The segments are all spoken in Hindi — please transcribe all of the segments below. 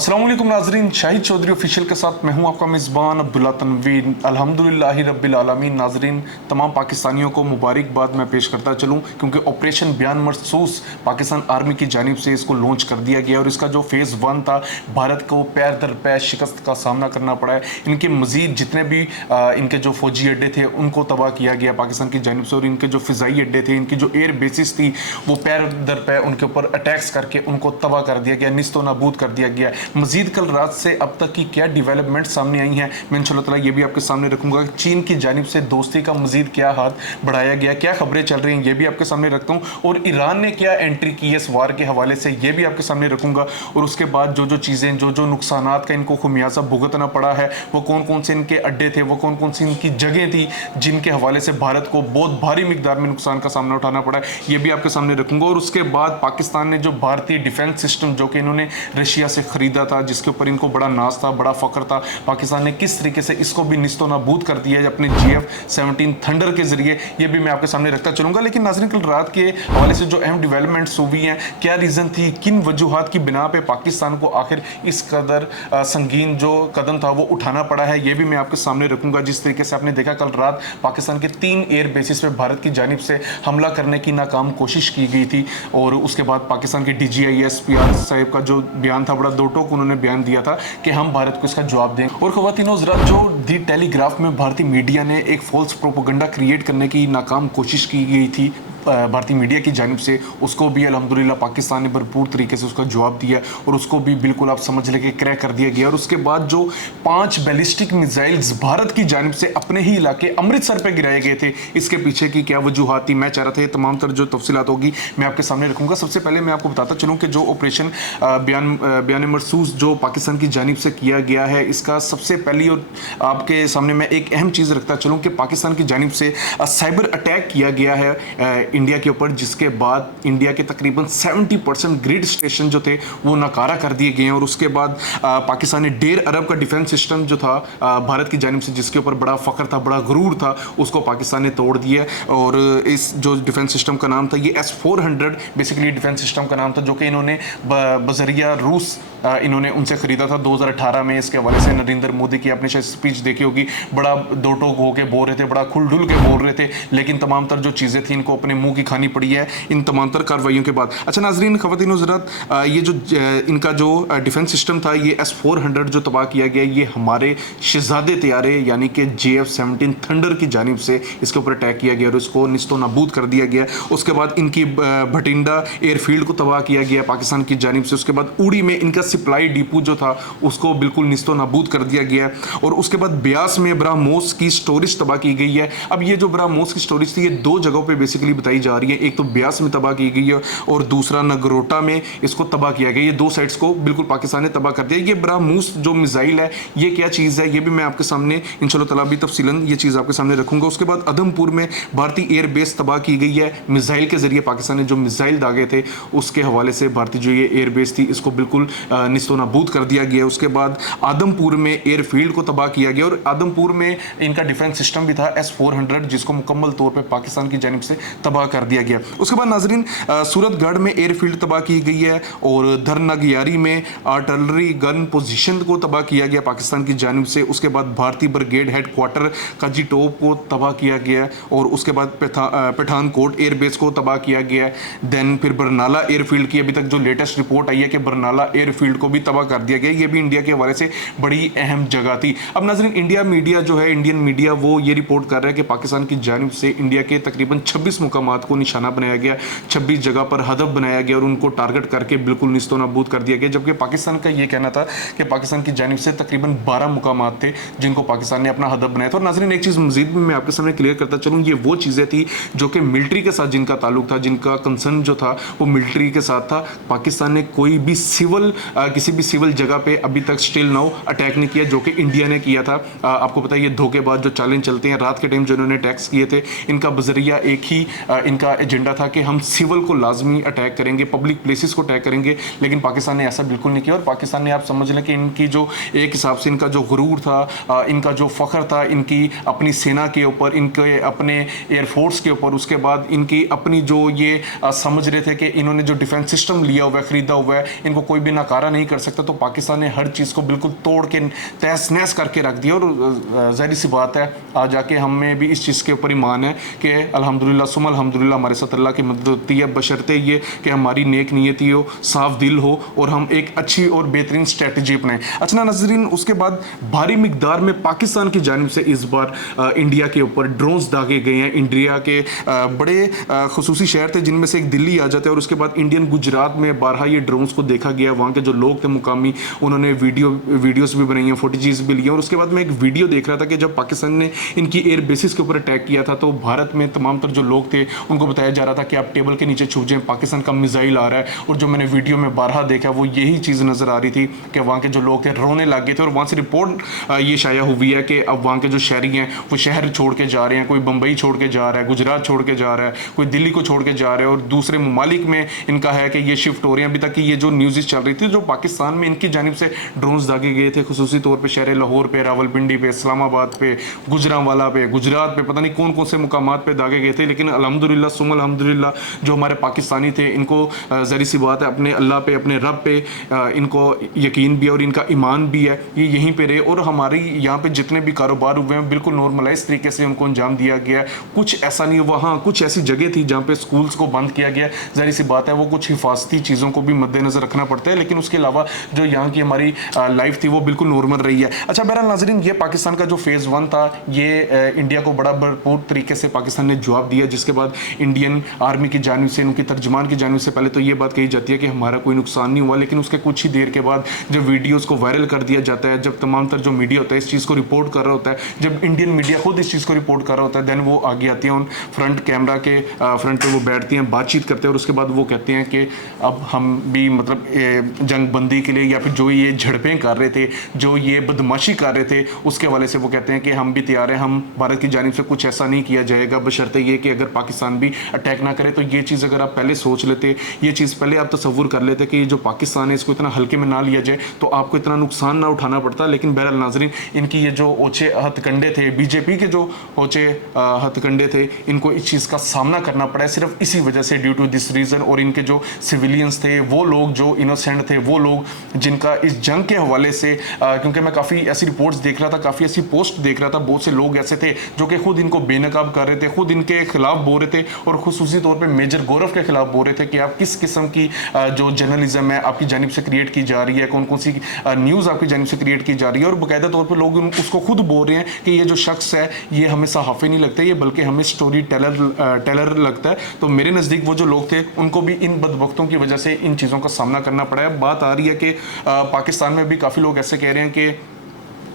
अस्सलाम वालेकुम नाजरीन, शाहिद चौधरी ऑफिशियल के साथ मैं हूं आपका मेज़बान अब्दुल्ला तनवीर। अल्हम्दुलिल्लाह रब्बिल आलमीन। नाजरीन, तमाम पाकिस्तानियों को मुबारकबाद मैं पेश करता चलूं क्योंकि ऑपरेशन बयान मरसूस पाकिस्तान आर्मी की जानिब से इसको लॉन्च कर दिया गया और इसका जो फेज़ 1 था, भारत को पैर दर पैर शिकस्त का सामना करना पड़ा है। इनके मज़ीद जितने भी इनके जो फौजी अड्डे थे उनको तबाह किया गया पाकिस्तान की जानिब से, और इनके जो फ़िज़ाई अड्डे थे, इनकी जो एयर बेसिस थी, वो पैर दर पैर उनके ऊपर अटैक्स करके उनको तबाह कर दिया गया, निस्तो नाबूद कर दिया गया। मजीद कल रात से अब तक की क्या डेवलपमेंट सामने आई हैं, मैं इंशाल्लाह ताला ये भी आपके सामने रखूंगा। चीन की जानिब से दोस्ती का मजीद क्या हाथ बढ़ाया गया, क्या खबरें चल रही हैं, ये भी आपके सामने रखता हूँ। और ईरान ने क्या एंट्री की है इस वार के हवाले से, ये भी आपके सामने रखूंगा। और उसके बाद जो जो चीज़ें, जो जो नुकसानात का इनको खुमियाजा भुगतना पड़ा है, वो कौन कौन से इनके अड्डे थे, वो कौन कौन सी इनकी जगह थी जिनके हवाले से भारत को बहुत भारी मिकदार में नुकसान का सामना उठाना पड़ा है, ये भी आपके सामने रखूंगा। और उसके बाद पाकिस्तान ने जो भारतीय डिफेंस सिस्टम जो कि इन्होंने रशिया से खरीदा था, जिसके ऊपर इनको बड़ा नाज था, बड़ा फख्र था, पाकिस्तान ने किस तरीके से इसको भी निस्तो नाबूद कर दिया है अपने GF-17 थंडर के जरिए, ये भी मैं आपके सामने रखता चलूंगा। लेकिन नाज़रीन, कल रात के हवाले से जो अहम डेवलपमेंट्स हुई हैं, क्या रीज़न थी, किन वजूहात की बिना पे पाकिस्तान को आखिर इस कदर संगीन जो कदम था वो उठाना पड़ा है, ये भी मैं आपके सामने रखूंगा। जिस तरीके से आपने देखा कल रात पाकिस्तान के 3 एयर बेसिस पे भारत की जानिब से हमला करने की नाकाम कोशिश की गई थी, और उसके बाद पाकिस्तान के DGI SPR साहब का जो बयान था, बड़ा दो टोक उन्होंने बयान दिया था कि हम भारत को इसका जवाब देंगे। और ख़वातीनो हज़रात, जो दी टेलीग्राफ में भारतीय मीडिया ने एक फॉल्स प्रोपेगेंडा क्रिएट करने की नाकाम कोशिश की गई थी भारतीय मीडिया की जानिब से, उसको भी अल्हम्दुलिल्लाह पाकिस्तान ने भरपूर तरीके से उसका जवाब दिया और उसको भी बिल्कुल आप समझ लें कि क्रैक कर दिया गया। और उसके बाद जो 5 बैलिस्टिक मिसाइल्स भारत की जानिब से अपने ही इलाके अमृतसर पे गिराए गए थे, इसके पीछे की क्या वजूहात थी, मैं चाह रहा था तमाम तर जो तफसीलात होगी मैं आपके सामने रखूँगा। सबसे पहले मैं आपको बताता चलूँ कि जो ऑपरेशन बयान मरसूस जो पाकिस्तान की जानिब से किया गया है, इसका सबसे पहली और आपके सामने मैं एक अहम चीज़ रखता चलूँ कि पाकिस्तान की जानिब से साइबर अटैक किया गया है इंडिया के ऊपर, जिसके बाद इंडिया के तकरीबन 70% ग्रिड स्टेशन जो थे वो नाकारा कर दिए गए हैं। और उसके बाद पाकिस्तान ने 1.5 अरब का डिफेंस सिस्टम जो था भारत की जानिब से, जिसके ऊपर बड़ा फ़ख्र था, बड़ा गुरूर था, उसको पाकिस्तान ने तोड़ दिया। और इस जो डिफेंस सिस्टम का नाम था, ये S-400 बेसिकली डिफेंस सिस्टम का नाम था, जो कि इन्होंने बजरिया रूस इन्होंने उनसे ख़रीदा था 2018 में। इसके हवाले से नरेंद्र मोदी की आपने शायद स्पीच देखी होगी, बड़ा दो टोक होकर बोल रहे थे, बड़ा खुलडुल के बोल रहे थे, लेकिन तमाम तर जो चीज़ें थी इनको अपने मुंह की खानी पड़ी है इन तमाम तर कार्रवाइयों के बाद। अच्छा नाजरीन, ख़वातीन हज़रात, ये जो इनका जो डिफेंस सिस्टम था, ये S-400 जो तबाह किया गया, ये हमारे शहजादे तैयारे यानी कि GF-17 थंडर की जानिब से इसके ऊपर अटैक किया गया और इसको निस्तो नाबूद कर दिया गया। उसके बाद इनकी भटिंडा एयरफील्ड को तबाह किया गया पाकिस्तान की जानिब से। उसके बाद उड़ी में इनका सप्लाई डिपो जो था उसको बिल्कुल निस्तो नाबूद कर दिया गया। और उसके बाद ब्यास में ब्राह्मोस की स्टोरेज तबाह की गई है। अब ये जो ब्राह्मोस की स्टोरेज थी, ये 2 जगहों पे बेसिकली बताई जा रही है, एक तो ब्यास में तबाह की गई है और दूसरा नगरोटा में इसको तबाह किया गया। ये 2 साइट्स को बिल्कुल पाकिस्तान ने तबाह कर दिया। ये ब्राह्मोस जो मिसाइल है, ये क्या चीज़ है, ये भी मैं आपके सामने इंशाल्लाह ताला भी तफसीलन ये चीज़ आपके सामने रखूंगा। उसके बाद अदमपुर में भारतीय एयर बेस तबाह की गई है मिसाइल के जरिए। पाकिस्तान ने जो मिसाइल दागे थे उसके हवाले से भारतीय जो ये एयर बेस थी इसको बिल्कुल निस्तो नाबूद कर दिया गया। उसके बाद आदमपुर में एयरफील्ड को तबाह किया गया और आदमपुर में इनका डिफेंस सिस्टम भी था S-400, जिसको मुकम्मल तौर पे पाकिस्तान की जानिब से तबाह कर दिया गया। उसके बाद नाजरीन, सूरतगढ़ में एयरफील्ड तबाह की गई है और धरनगियारी में आर्टिलरी गन पोजीशन को तबाह किया गया पाकिस्तान की जानिब से। उसके बाद भारतीय ब्रिगेड हेडक्वार्टर काजीटोप को तबाह किया गया और उसके बाद पठानकोट एयरबेस को तबाह किया गया। देन फिर बरनाला एयरफील्ड की अभी तक जो लेटेस्ट रिपोर्ट आई है कि बरनाला एयरफील्ड को भी तबाह कर दिया गया। ये भी इंडिया के हवाले से बड़ी अहम जगह थी। अब नाज़रीन, इंडिया मीडिया जो है, इंडियन मीडिया, वो ये रिपोर्ट कर रहा है कि पाकिस्तान की जानिब से इंडिया के तकरीबन 26 मुकामात को निशाना बनाया गया, 26 जगह पर हदफ बनाया गया और उनको टारगेट करके बिल्कुल निस्तो नाबूद कर दिया गया। जबकि पाकिस्तान का ये कहना था कि पाकिस्तान की जानिब से तकरीबन 12 मुकामात थे जिनको पाकिस्तान ने अपना हदफ बनाया था। और नाज़रीन, एक चीज़ मजीद भी मैं आपके सामने क्लियर करता चलूँ, ये वो चीज़ें थी जो कि मिलिट्री के साथ जिनका ताल्लुक था, जिनका कंसर्न जो था वो मिलिट्री के साथ था। पाकिस्तान ने कोई भी किसी भी सिविल जगह पे अभी तक स्टिल नाउ अटैक नहीं किया, जो कि इंडिया ने किया था। आपको पता है ये धोखेबाज जो चैलेंज चलते हैं, रात के टाइम जो इन्होंने अटैक्स किए थे, इनका बजरिया एक ही इनका एजेंडा था कि हम सिविल को लाजमी अटैक करेंगे, पब्लिक प्लेसेस को अटैक करेंगे, लेकिन पाकिस्तान ने ऐसा बिल्कुल नहीं किया। और पाकिस्तान ने, आप समझ लें कि इनकी जो एक हिसाब से इनका जो गुरूर था, इनका जो फ़ख्र था इनकी अपनी सेना के ऊपर, इनके अपने एयरफोर्स के ऊपर, उसके बाद इनकी अपनी जो ये समझ रहे थे कि इन्होंने जो डिफेंस सिस्टम लिया हुआ है, ख़रीदा हुआ है, इनको कोई भी नकारा नहीं कर सकता। तो पाकिस्तान ने हर चीज़ को बिल्कुल तोड़ के तहस नहस करके रख दिया। और जाहिर सी बात है, आज जाके हमें भी इस चीज़ के ऊपर ईमान है कि अल्हम्दुलिल्लाह सुम्मा अल्हम्दुलिल्लाह हमारे साथ अल्लाह की मदद होती है, बशर्ते ये कि हमारी नेक नीयती हो, साफ दिल हो और हम एक अच्छी और बेहतरीन स्ट्रेटजी अपनाएं। अच्छा नाज़रीन, उसके बाद भारी मिकदार में पाकिस्तान की जानिब से इस बार इंडिया के ऊपर ड्रोन्स दागे गए हैं। इंडिया के बड़े खुसूसी शहर थे जिनमें से एक दिल्ली आ जाता है, और उसके बाद इंडियन गुजरात में बारहा ये ड्रोन्स को देखा गया। वहाँ के जो लोग थे मुकामी, उन्होंने वीडियोस भी बनाई हैं, फुटेजेस भी लिए। और उसके बाद मैं एक वीडियो देख रहा था कि जब पाकिस्तान ने इनकी एयर बेसिस के ऊपर अटैक किया था, तो भारत में तमाम तर जो लोग थे उनको बताया जा रहा था कि आप टेबल के नीचे छुप जाएं, पाकिस्तान का मिसाइल आ रहा है। और जो मैंने वीडियो में बारहा देखा वो यही चीज़ नज़र आ रही थी कि वहाँ के जो लोग थे रोने लग गए थे। और वहाँ से रिपोर्ट ये शाया हुई है कि अब वहाँ के जो शहरी हैं वो शहर छोड़ के जा रहे हैं, कोई बम्बई छोड़ के जा रहा है, गुजरात छोड़ के जा रहा है, कोई दिल्ली को छोड़ के जा रहा है, और दूसरे ममालिक में इनका है कि ये शिफ्ट हो रहे हैं। अभी तक की ये जो न्यूज़ चल रही थी, जो पाकिस्तान में इनकी जानिब से ड्रोन्स दागे गए थे, खुसूसी तौर पर शहर लाहौर पे, रावलपिंडी पे, इस्लामाबाद पे, गुजरांवाला पे, गुजरात पे, पता नहीं कौन कौन से मुकामात पे दागे गए थे। लेकिन अल्हम्दुलिल्लाह सुम्मा अल्हम्दुलिल्लाह जो हमारे पाकिस्तानी थे, इनको ज़ाहिर सी बात है अपने अल्लाह पे, अपने रब पे इनको यकीन भी है और इनका ईमान भी है, ये यहीं पे रहे। और हमारी यहाँ पे जितने भी कारोबार हुए हैं बिल्कुल नॉर्मलाइज तरीके से उनको अंजाम दिया गया। कुछ ऐसा नहीं हुआ, हाँ कुछ ऐसी जगह थी जहाँ पे स्कूल्स को बंद किया गया। ज़ाहिर सी बात है वो कुछ हिफाजती चीज़ों को भी मद्देनज़र रखना पड़ता है, लेकिन उसके अलावा जो यहाँ की हमारी लाइफ थी वो बिल्कुल नॉर्मल रही है। अच्छा बहरहाल नाज़रीन, ये पाकिस्तान का जो फेज़ 1 था, ये इंडिया को बड़ा भरपूर तरीके से पाकिस्तान ने जवाब दिया, जिसके बाद इंडियन आर्मी की जानिब से, उनकी तर्जमान की जानिब से पहले तो ये बात कही जाती है कि हमारा कोई नुकसान नहीं हुआ। लेकिन उसके कुछ ही देर के बाद जब वीडियोज़ को वायरल कर दिया जाता है, जब तमाम तर जो मीडिया होता है इस चीज़ को रिपोर्ट कर रहा होता है, जब इंडियन मीडिया खुद इस चीज़ को रिपोर्ट कर रहा होता है, देन वो आगे आती हैं, उन फ्रंट कैमरा के फ्रंट पे वो बैठती हैं, बातचीत करते हैं, और उसके बाद वो कहते हैं कि अब हम भी मतलब जंग बंदी के लिए, या फिर जो ये झड़पें कर रहे थे, जो ये बदमाशी कर रहे थे, उसके हवाले से वो कहते हैं कि हम भी तैयार हैं, हम भारत की जानिब से कुछ ऐसा नहीं किया जाएगा, बशर्ते ये कि अगर पाकिस्तान भी अटैक ना करे। तो ये चीज़ अगर आप पहले सोच लेते, ये चीज़ पहले आप तसव्वुर कर लेते कि ये जो पाकिस्तान है इसको इतना हल्के में ना लिया जाए, तो आपको इतना नुकसान ना उठाना पड़ता। लेकिन बहरहाल नाज़रीन, इनकी ये जो ओछे हथकंडे थे, बीजेपी के जो ओछे हथकंडे थे, इनको इस चीज़ का सामना करना पड़ा है सिर्फ इसी वजह से, ड्यू टू दिस रीज़न। और इनके जो सिविलियंस थे, वो लोग जो इनोसेंट थे, वो लोग जिनका इस जंग के हवाले से, क्योंकि मैं काफ़ी ऐसी रिपोर्ट्स देख रहा था, काफ़ी ऐसी पोस्ट देख रहा था, बहुत से लोग ऐसे थे जो कि खुद इनको बेनकाब कर रहे थे, खुद इनके खिलाफ बोल रहे थे, और खुसूसी तौर पे मेजर गौरव के खिलाफ बोल रहे थे कि आप किस किस्म की जो जर्नलिज्म है आपकी जानिब से क्रिएट की जा रही है, कौन कौन सी न्यूज़ आपकी जानिब से क्रिएट की जा रही है। और बाकायदा तौर पर लोग उसको खुद बोल रहे हैं कि ये जो शख्स है ये हमें सहाफ़ी नहीं लगता, ये बल्कि हमें स्टोरी टेलर लगता है। तो मेरे नज़दीक वो जो लोग थे उनको भी इन बदबख्तों की वजह से इन चीज़ों का सामना करना पड़ा है। बात आ रही है कि पाकिस्तान में भी काफ़ी लोग ऐसे कह रहे हैं कि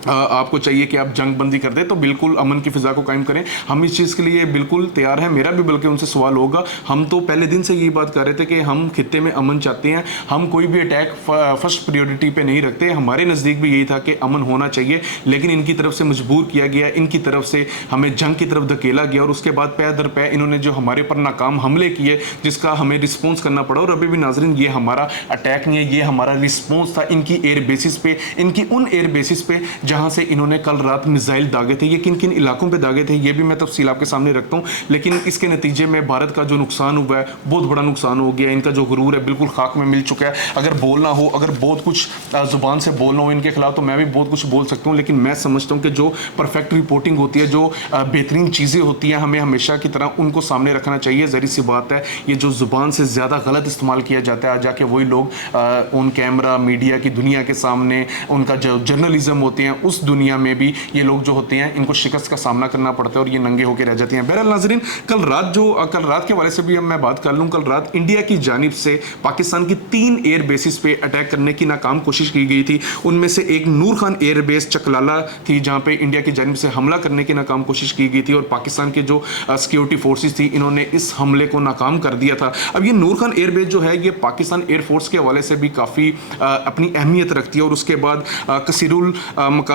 आपको चाहिए कि आप जंग बंदी कर दें, तो बिल्कुल अमन की फ़िज़ा को कायम करें। हम इस चीज़ के लिए बिल्कुल तैयार हैं। मेरा भी बल्कि उनसे सवाल होगा, हम तो पहले दिन से यही बात कर रहे थे कि हम खित्ते में अमन चाहते हैं, हम कोई भी अटैक फर्स्ट प्रायोरिटी पे नहीं रखते। हमारे नज़दीक भी यही था कि अमन होना चाहिए, लेकिन इनकी तरफ से मजबूर किया गया, इनकी तरफ से हमें जंग की तरफ धकेला गया, और उसके बाद पै दर पै इन्होंने जो हमारे पर नाकाम हमले किए, जिसका हमें रिस्पॉन्स करना पड़ा। और अभी भी नाजरीन, ये हमारा अटैक नहीं है, ये हमारा रिस्पॉन्स था इनकी एयर बेसिस पे, इनकी उन एयर बेसिस पे जहाँ से इन्होंने कल रात मिसाइल दागे थे। ये किन किन इलाकों पे दागे थे ये भी मैं तफसील आपके सामने रखता हूँ, लेकिन इसके नतीजे में भारत का जो नुकसान हुआ है बहुत बड़ा नुकसान हो गया। इनका जो गुरूर है बिल्कुल खाक में मिल चुका है। अगर बोलना हो, अगर बहुत कुछ ज़ुबान से बोलना हो इनके खिलाफ, तो मैं भी बहुत कुछ बोल सकता हूँ, लेकिन मैं समझता हूँ कि जो परफेक्ट रिपोर्टिंग होती है, जो बेहतरीन चीज़ें होती हैं, हमें हमेशा की तरह उनको सामने रखना चाहिए। ज़ाहिर सी बात है, ये जो ज़ुबान से ज़्यादा गलत इस्तेमाल किया जाता है, आज जाके वही लोग ऑन कैमरा मीडिया की दुनिया के सामने, उनका जो जर्नलिज्म होते हैं उस दुनिया में भी ये लोग जो होते हैं इनको शिकस्त का सामना करना पड़ता है और ये नंगे होकर रह जाते हैं। बहरहाल नाजरीन, कल रात के वाले से भी मैं बात कर लूँ। कल रात इंडिया की जानिब से पाकिस्तान की 3 एयर बेसिस पे अटैक करने की नाकाम कोशिश की गई थी। उनमें से एक नूर खान एयर बेस चकलाला थी, जहाँ पे इंडिया की जानिब से हमला करने की नाकाम कोशिश की गई थी, और पाकिस्तान के जो सिक्योरिटी फोर्सेस थी इन्होंने इस हमले को नाकाम कर दिया था। अब ये नूर खान एयर बेस जो है ये पाकिस्तान एयरफोर्स के हवाले से भी काफ़ी अपनी अहमियत रखती है। और उसके बाद कसीरुल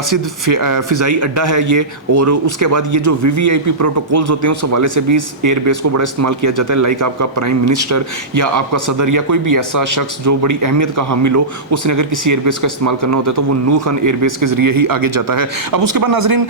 मकासिद फ़िज़ाई अड्डा है ये, और उसके बाद ये जो वीवीआईपी प्रोटोकॉल्स होते हैं उस हवाले से भी इस एयरबेस को बड़ा इस्तेमाल किया जाता है। लाइक आपका प्राइम मिनिस्टर या आपका सदर या कोई भी ऐसा शख्स जो बड़ी अहमियत का हामिल हो, उसने अगर किसी एयरबेस का इस्तेमाल करना होता है तो वो नूर खान एयरबेस के जरिए ही आगे जाता है। अब उसके बाद नाजरीन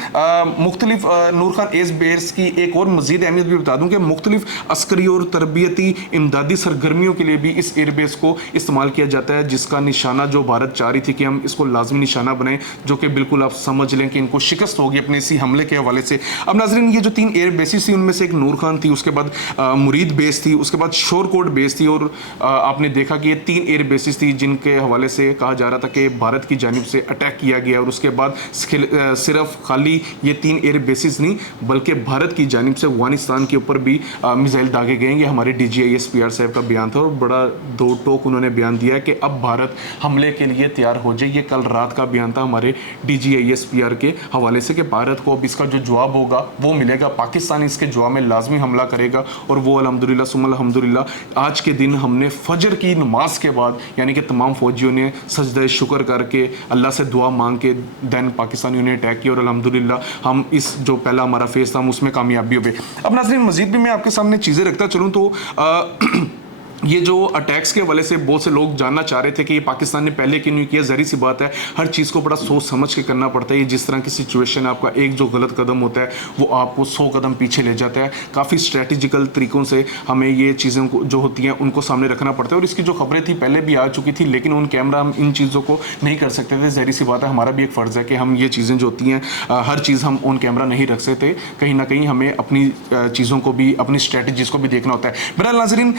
मुख्तलिफ नूर खान एयरबेस की एक और मजीद अहमियत भी बता दूं कि मुख्तलिफ अस्करी और तरबियती इमदादी सरगर्मियों के लिए भी इस एयरबेस को इस्तेमाल किया जाता है, जिसका निशाना जो भारत चाह रही थी कि हम इसको लाजमी निशाना बनाएं, जो कि बिल्कुल आप समझ लें कि इनको शिकस्त होगी अपने इसी हमले के हवाले से। अब नाजरीन ये जो 3 एयर बेसिस थी उनमें से एक नूर खान थी, उसके बाद मुरीद बेस थी, उसके बाद शोरकोट बेस थी, और आपने देखा कि ये 3 एयर बेसिस थी जिनके हवाले से कहा जा रहा था कि भारत की जानिब से अटैक किया गया। और उसके बाद सिर्फ खाली ये 3 एयर बेसिस नहीं बल्कि भारत की जानिब से अफगानिस्तान के ऊपर भी मिसाइल दागे गए। ये हमारे DGISPR साहब का बयान था और बड़ा दो टोक उन्होंने बयान दिया कि अब भारत हमले के लिए तैयार हो जाए। ये कल रात का बयान था हमारे DGISPR के हवाले से कि भारत को अब इसका जो जवाब होगा वो मिलेगा, पाकिस्तान इसके जवाब में लाजमी हमला करेगा। और वो अल्हम्दुलिल्लाह सुम्मा अल्हम्दुलिल्लाह आज के दिन हमने फजर की नमाज के बाद यानी कि तमाम फौजियों ने सजदा शुक्र करके अल्लाह से दुआ मांग के दैन पाकिस्तानियों ने अटैक किया और अल्हम्दुलिल्लाह हम इस जो पहला हमारा फेज था हम उसमें कामयाबी हो गए। अब नाज़रीन मजीद भी मैं आपके सामने चीज़ें रखता चलूँ तो ये जो अटैक्स के हवाले से बहुत से लोग जानना चाह रहे थे कि ये पाकिस्तान ने पहले क्यों नहीं किया। ज़ाहिर सी बात है हर चीज़ को बड़ा सोच समझ के करना पड़ता है। ये जिस तरह की सिचुएशन है, आपका एक जो गलत कदम होता है वो आपको 100 कदम पीछे ले जाता है। काफ़ी स्ट्रेटेजिकल तरीक़ों से हमें ये चीज़ों को जो होती हैं उनको सामने रखना पड़ता है। और इसकी जो खबरें थी पहले भी आ चुकी थी, लेकिन ऑन कैमरा हम इन चीज़ों को नहीं कर सकते थे। ज़ाहिर सी बात है हमारा भी एक फ़र्ज़ है कि हम ये चीज़ें जो होती हैं हर चीज़ हम ऑन कैमरा नहीं रख सकते। कहीं ना कहीं हमें अपनी चीज़ों को भी, अपनी स्ट्रेटजीज़ को भी देखना होता है। बहरहाल नाज़रीन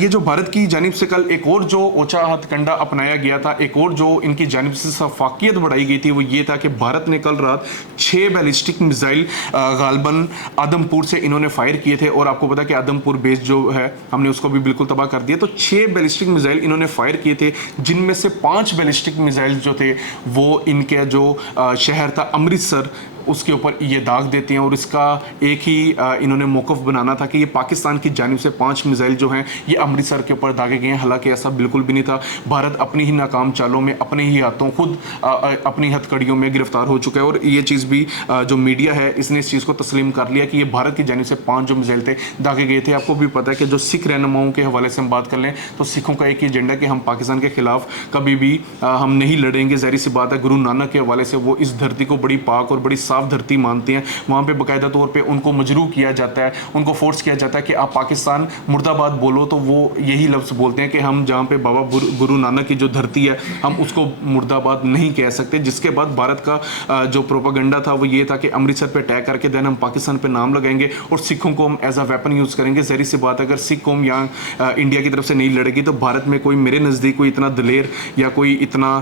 ये जो भारत की जानिब से कल एक और जो ओछा हथकंडा अपनाया गया था, एक और जो इनकी जानिब से सफाकियत बढ़ाई गई थी वो ये था कि भारत ने कल रात 6 बैलिस्टिक मिसाइल गालबन आदमपुर से इन्होंने फायर किए थे। और आपको पता है कि आदमपुर बेस जो है हमने उसको भी बिल्कुल तबाह कर दिया। तो 6 बैलिस्टिक मिसाइल इन्होंने फायर किए थे, जिनमें से 5 बैलिस्टिक मिसाइल जो थे वो इनके जो शहर था अमृतसर उसके ऊपर ये दाग देते हैं। और इसका एक ही इन्होंने मौक़िफ़ बनाना था कि ये पाकिस्तान की जानिब से 5 मिसाइल जो हैं ये अमृतसर के ऊपर दागे गए हैं। हालांकि ऐसा बिल्कुल भी नहीं था। भारत अपनी ही नाकाम चालों में अपने ही हाथों खुद अपनी हथकड़ियों में गिरफ्तार हो चुका है। और ये चीज़ भी जो मीडिया है इसने इस चीज़ को तस्लीम कर लिया कि ये भारत की जानिब से 5 जो मिसाइल थे दागे गए थे। आपको भी पता है कि जो सिख रहनुमाओं के हवाले से हम बात कर लें तो सिखों का एक ही एजेंडा कि हम पाकिस्तान के खिलाफ कभी भी हम नहीं लड़ेंगे। ज़ाहिर सी बात है गुरु नानक के हवाले से वो इस धरती को बड़ी पाक और बड़ी साफ धरती मानते हैं। वहाँ पे बाकायदा तौर पे उनको मजरूह किया जाता है, उनको फोर्स किया जाता है कि आप पाकिस्तान मुर्दाबाद बोलो, तो वो यही लफ्ज़ बोलते हैं कि हम जहाँ पे बाबा गुरु नानक की जो धरती है हम उसको मुर्दाबाद नहीं कह सकते। जिसके बाद भारत का जो प्रोपागेंडा था वो ये था कि अमृतसर पे अटैक करके देन हम पाकिस्तान पे नाम लगाएंगे और सिखों को हम एज अ वेपन यूज़ करेंगे। ज़ाहिर सी बात है अगर सिख कौम यहाँ इंडिया की तरफ से नहीं लड़ेगी तो भारत में कोई, मेरे नज़दीक कोई इतना दलेर या कोई इतना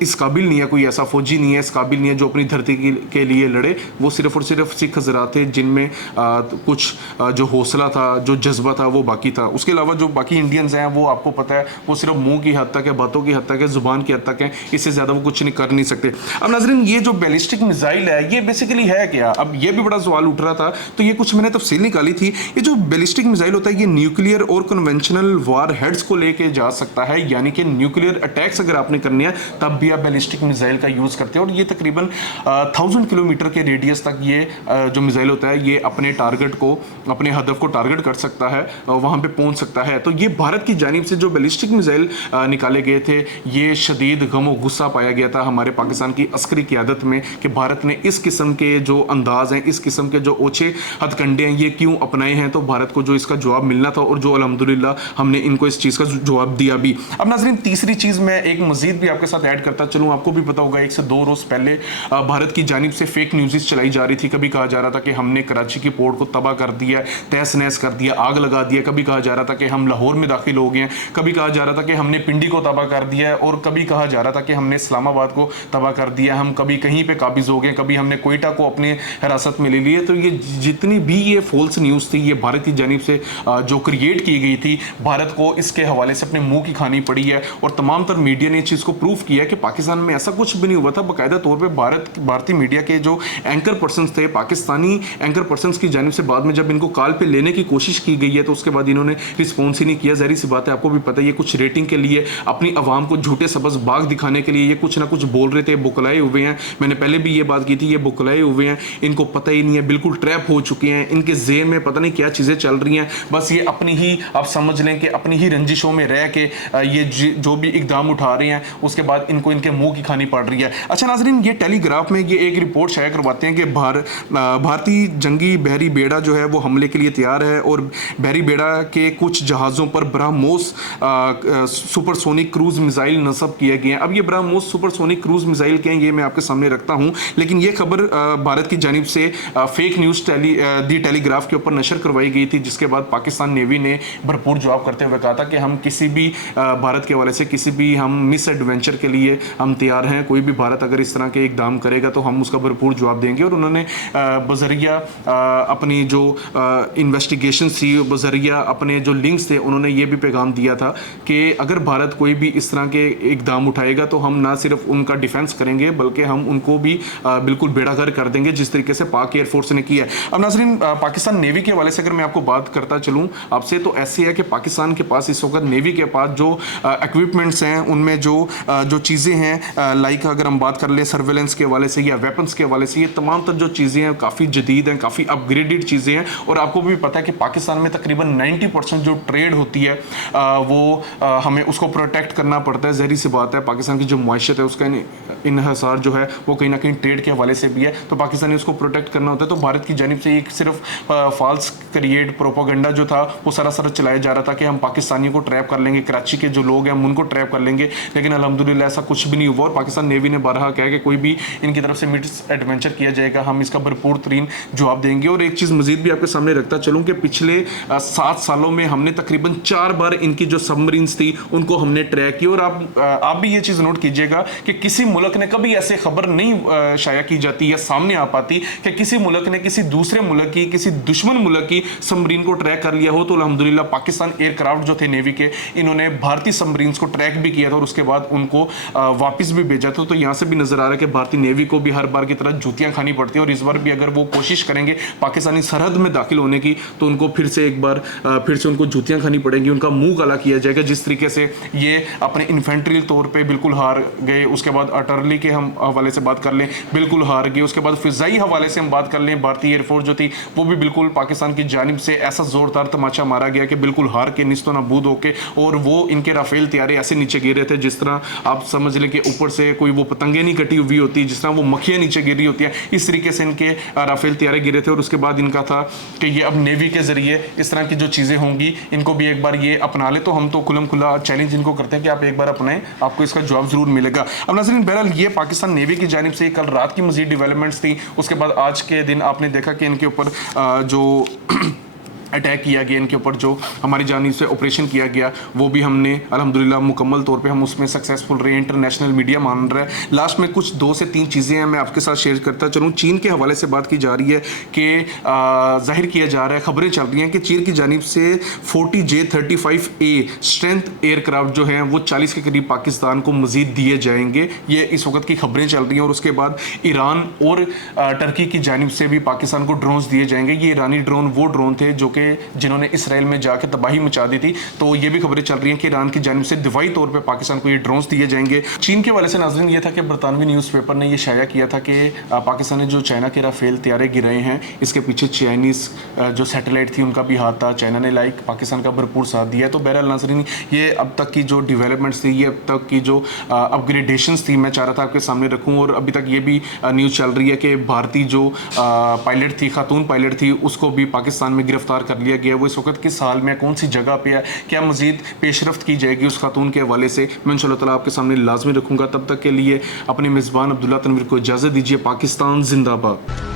इस काबिल नहीं है, कोई ऐसा फौजी नहीं है इस काबिल नहीं है जो अपनी धरती के लिए लड़े। वो सिर्फ और सिर्फ सिख हज़रात थे जिनमें कुछ जो हौसला था, जो जज्बा था वो बाकी था। उसके अलावा जो बाकी इंडियंस हैं वो आपको पता है वो सिर्फ मुंह की हद तक है, बातों की हद तक है, ज़ुबान की हद तक है, इससे ज़्यादा वो कुछ नहीं कर नहीं सकते। अब नाज़रीन ये जो बैलिस्टिक मिसाइल है ये बेसिकली है क्या? अब ये भी बड़ा सवाल उठ रहा था, तो ये कुछ मैंने तफसील निकाली थी। ये जो बैलिस्टिक मिसाइल होता है ये न्यूक्लियर और कन्वेंशनल वार हेड्स को लेके जा सकता है, यानी कि न्यूक्लियर अटैक्स अगर आपने करने हैं तब भी आप बैलिस्टिक मिसाइल का यूज़ करते हैं। और ये तकरीबन 1000 किलोमीटर के रेडियस तक ये जो मिसाइल होता है ये अपने टारगेट को, अपने हदफ को टारगेट कर सकता है, वहाँ पे पहुँच सकता है। तो ये भारत की जानिब से जो बैलिस्टिक मिसाइल निकाले गए थे ये शदीद गम और गुस्सा पाया गया था हमारे पाकिस्तान की अस्करी क़ियादत में कि भारत ने इस किस्म के जो अंदाज़ हैं, इस किस्म के जो ओछे हथकंडे हैं ये क्यों अपनाए हैं। तो भारत को जो इसका जवाब मिलना था और जो अल्हम्दुलिल्लाह हमने इनको इस चीज़ का जवाब दिया भी। अब नाज़रीन तीसरी चीज़ मैं एक मज़ीद भी आपके साथ ऐड करता चलूँ। आपको भी पता होगा 1 से 2 रोज़ पहले भारत की जानिब से फेक न्यूज़ चलाई जा रही थी। कभी कहा जा रहा था कि हमने कराची की पोर्ट को तबाह कर दिया, तहस नहस कर दिया, आग लगा दिया। कभी कहा जा रहा था कि हम लाहौर में दाखिल हो गए हैं, कभी कहा जा रहा था कि हमने पिंडी को तबाह कर दिया है, और कभी कहा जा रहा था कि हमने इस्लामाबाद को तबाह कर दिया, हम कभी कहीं पे काबिज हो गए, कभी हमने कोयटा को अपने हिरासत में ले लिए। तो ये जितनी भी ये फॉल्स न्यूज़ थी ये भारत की जानिब से जो क्रिएट की गई थी, भारत को इसके हवाले से अपने मुंह की खानी पड़ी है। और तमाम तर मीडिया ने इस चीज़ को प्रूव किया है कि पाकिस्तान में ऐसा कुछ भी नहीं हुआ था। बाकायदा तौर पर भारतीय मीडिया के जो एंकर पर्सन थे, पाकिस्तानी एंकर पर्सन की जानिब से बाद में जब इनको कॉल पे लेने की कोशिश की गई है तो उसके बाद इन्होंने रिस्पॉन्स ही नहीं किया। ज़ाहिर सी बात है, आपको भी पता है, ये कुछ रेटिंग के लिए, अपनी आवाम को झूठे सबज बाग दिखाने के लिए ये कुछ ना कुछ बोल रहे थे, बुकलाए हुए हैं। मैंने पहले भी ये बात की थी, ये बुकलाए हुए हैं, इनको पता ही नहीं है, बिल्कुल ट्रैप हो चुके हैं, इनके ज़हन में पता नहीं क्या चीज़ें चल रही हैं। बस ये अपनी ही, आप समझ लें कि अपनी ही रंजिशों में रह के ये जो भी इकदाम उठा रहे हैं उसके बाद इनको इनके मुंह की खानी पड़ रही है। अच्छा नाज़रीन, ये टेलीग्राफ में ये एक रिपोर्ट शाया करवाते हैं कि भारतीय जंगी बहरी बेड़ा जो है वो हमले के लिए तैयार है और बहरी बेड़ा के कुछ जहाज़ों पर ब्रह्मोस सुपरसोनिक क्रूज मिसाइल नस्ब किए गए हैं। अब ये ब्रह्मोस सुपरसोनिक क्रूज मिसाइल के हैं, ये मैं आपके सामने रखता हूं, लेकिन ये खबर भारत की जानिब से फेक न्यूज़ दी टेलीग्राफ के ऊपर नशर करवाई गई थी, जिसके बाद पाकिस्तान नेवी ने भरपूर जवाब करते हुए कहा था कि हम किसी भी भारत के हवाले से किसी भी हम मिस एडवेंचर के लिए हम तैयार हैं। कोई भी भारत अगर इस तरह के इकदाम करेगा तो हम उसका भरपूर जवाब देंगे। और उन्होंने बजरिया अपनी जो इन्वेस्टिगेशन थी, बजरिया अपने जो लिंक्स थे, उन्होंने ये भी पैगाम दिया था कि अगर भारत कोई भी इस तरह के इकदाम उठाएगा तो हम ना सिर्फ उनका डिफेंस करेंगे बल्कि हम उनको भी बिल्कुल बेड़ागर कर देंगे, जिस तरीके से पाक एयरफोर्स ने किया है। अब नाज़रीन, पाकिस्तान नेवी के हवाले से अगर मैं आपको बात करता चलूँ आपसे, तो ऐसे है कि पाकिस्तान के पास इस वक्त नेवी के पास जो इक्विपमेंट्स हैं उनमें जो चीज़ें हैं, लाइक अगर हम बात कर लें सर्वेलेंस के हवाले से या वेपन्स के हवाले से, ये तमाम तर जो चीज़ें हैं काफ़ी जदीद हैं, काफ़ी अपग्रेडेड चीज़ें हैं। और आपको भी पता है कि पाकिस्तान में तकरीबन 90% जो ट्रेड होती है वो हमें उसको प्रोटेक्ट करना पड़ता है। ज़ाहिर सी बात है, पाकिस्तान की जो मुआशत है उसका इन्हिसार जो है वो कहीं ना कहीं ट्रेड के हवाले से भी है, तो पाकिस्तानी उसको प्रोटेक्ट करना होता है। तो भारत की जानिब से एक सिर्फ फॉल्स क्रिएट प्रोपोगंडा जो था वो सरासर चलाया जा रहा था कि हम पाकिस्तानियों को ट्रैप कर लेंगे, कराची के जो लोग हैं हम उनको ट्रैप कर लेंगे, लेकिन अल्हम्दुलिल्लाह ऐसा कुछ भी नहीं हुआ। और पाकिस्तान नेवी ने बारहा कहा कि कोई भी इनकी तरफ से मिस एडवेंचर किया जाएगा, हम इसका भरपूर तरीन जवाब देंगे। और एक चीज़ मजीद भी आपके सामने रखता चलूँ कि पिछले 7 सालों में हमने तकरीबन 4 बार इनकी जो सबमरीन्स थी उनको हमने ट्रैक किया। और आप भी ये चीज़ नोट कीजिएगा कि किसी मुल्क ने कभी ऐसे खबर नहीं शाया की जाती या सामने आ पाती कि किसी मुल्क ने किसी दूसरे मुल्क की, किसी दुश्मन मुल्क की सबमरीन को ट्रैक कर लिया हो। तो अल्हम्दुलिल्लाह पाकिस्तान एयरक्राफ्ट जो थे नेवी के, इन्होंने भारतीय सबमरीन्स को ट्रैक भी किया था और उसके बाद उनको वापस भी भेजा था। तो यहाँ से भी नजर आ रहा है कि भारतीय नेवी को भी हर बार की तरह जूतियां खानी पड़ती है और इस बार भी अगर वो कोशिश करेंगे पाकिस्तानी सरहद में दाखिल होने की तो उनको फिर से एक बार फिर से उनको जूतियां खानी पड़ेंगी, उनका मुंह काला किया जाएगा। जिस तरीके से ये अपने इन्फेंट्री तौर पे बिल्कुल हार गए, उसके बाद अटरली के हम हवाले से बात कर लें बिल्कुल हार गए, उसके बाद फिजाई हवाले से हम बात कर लें भारतीय एयरफोर्स जो थी वो भी बिल्कुल पाकिस्तान की जानिब से ऐसा जोरदार तमाचा मारा गया कि बिल्कुल हार के निस्तो नाबूद होके, और वो इनके राफेल तैयारे ऐसे नीचे गिर रहे थे जिस तरह आप समझ लें कि ऊपर से कोई वो पतंगे नहीं कटी हुई होती, जिस तरह वो मक्खियाँ नीचे गिर रही होती हैं, इस तरीके से इनके राफेल तैयारे गिरे थे। और उसके बाद इनका था कि ये अब नेवी के जरिए इस तरह की जो चीज़ें होंगी इनको भी एक बार ये अपना ले। तो हम तो खुलम खुला चैलेंज इनको करते हैं कि आप एक बार अपनाएं, आपको इसका जवाब जरूर मिलेगा। अब नाज़रीन, बहरहाल ये पाकिस्तान नेवी की जानिब से कल रात की मजीद डेवलपमेंट्स थी। उसके बाद आज के दिन आपने देखा कि इनके ऊपर जो अटैक किया गया, इनके ऊपर जो हमारी जानिब से ऑपरेशन किया गया वो भी हमने अल्हम्दुलिल्लाह मुकम्मल तौर पे हम उसमें सक्सेसफुल रहे। इंटरनेशनल मीडिया मान रहा है। लास्ट में कुछ 2 से 3 चीज़ें हैं मैं आपके साथ शेयर करता चलूँ। चीन के हवाले से बात की जा रही है कि जाहिर किया जा रहा है, खबरें चल रही हैं कि चीन की जानिब से 40J-35A स्ट्रेंथ एयरक्राफ्ट जो हैं वो 40 के करीब पाकिस्तान को मजीद दिए जाएंगे। ये इस वक्त की खबरें चल रही हैं। और उसके बाद ईरान और टर्की की जानिब से भी पाकिस्तान को ड्रोन्स दिए जाएंगे। ये ईरानी ड्रोन वो ड्रोन थे जो कि जिन्होंने इसराइल में जाकर तबाही मचा दी थी। तो ये भी खबरें चल रही हैं कि ईरान की जानिब से दिफाई तौर पे पाकिस्तान को ये ड्रोन्स दिए जाएंगे। चीन के वाले से नाज़रीन ये था कि बरतानवी न्यूज़पेपर ने ये शाया किया था कि पाकिस्तान ने जो चाइना के राफेल तैयारे गिराए हैं इसके पीछे चाइनीज़ जो सैटेलाइट थी उनका भी हाथ था। चाइना ने पाकिस्तान का भरपूर साथ दिया। तो बहरहाल नाज़रीन, ये अब तक की जो डेवलपमेंट्स थी, ये अब तक की जो अपग्रेडेशंस थी, मैं चाह रहा था आपके सामने रखूँ। और अभी तक ये भी न्यूज़ चल रही है कि भारतीय जो पायलट थी, खातून पायलट थी, उसको भी पाकिस्तान में गिरफ्तार कर लिया गया। वो इस वक्त किस हाल में, कौन सी जगह पे है, क्या मजीद पेशरफ्त की जाएगी उस खातून के हवाले से मैं इंशाअल्लाह ताला आपके सामने लाजमी रखूँगा। तब तक के लिए अपने मेज़बान अब्दुल्ला तनवीर को इजाज़त दीजिए। पाकिस्तान जिंदाबाद।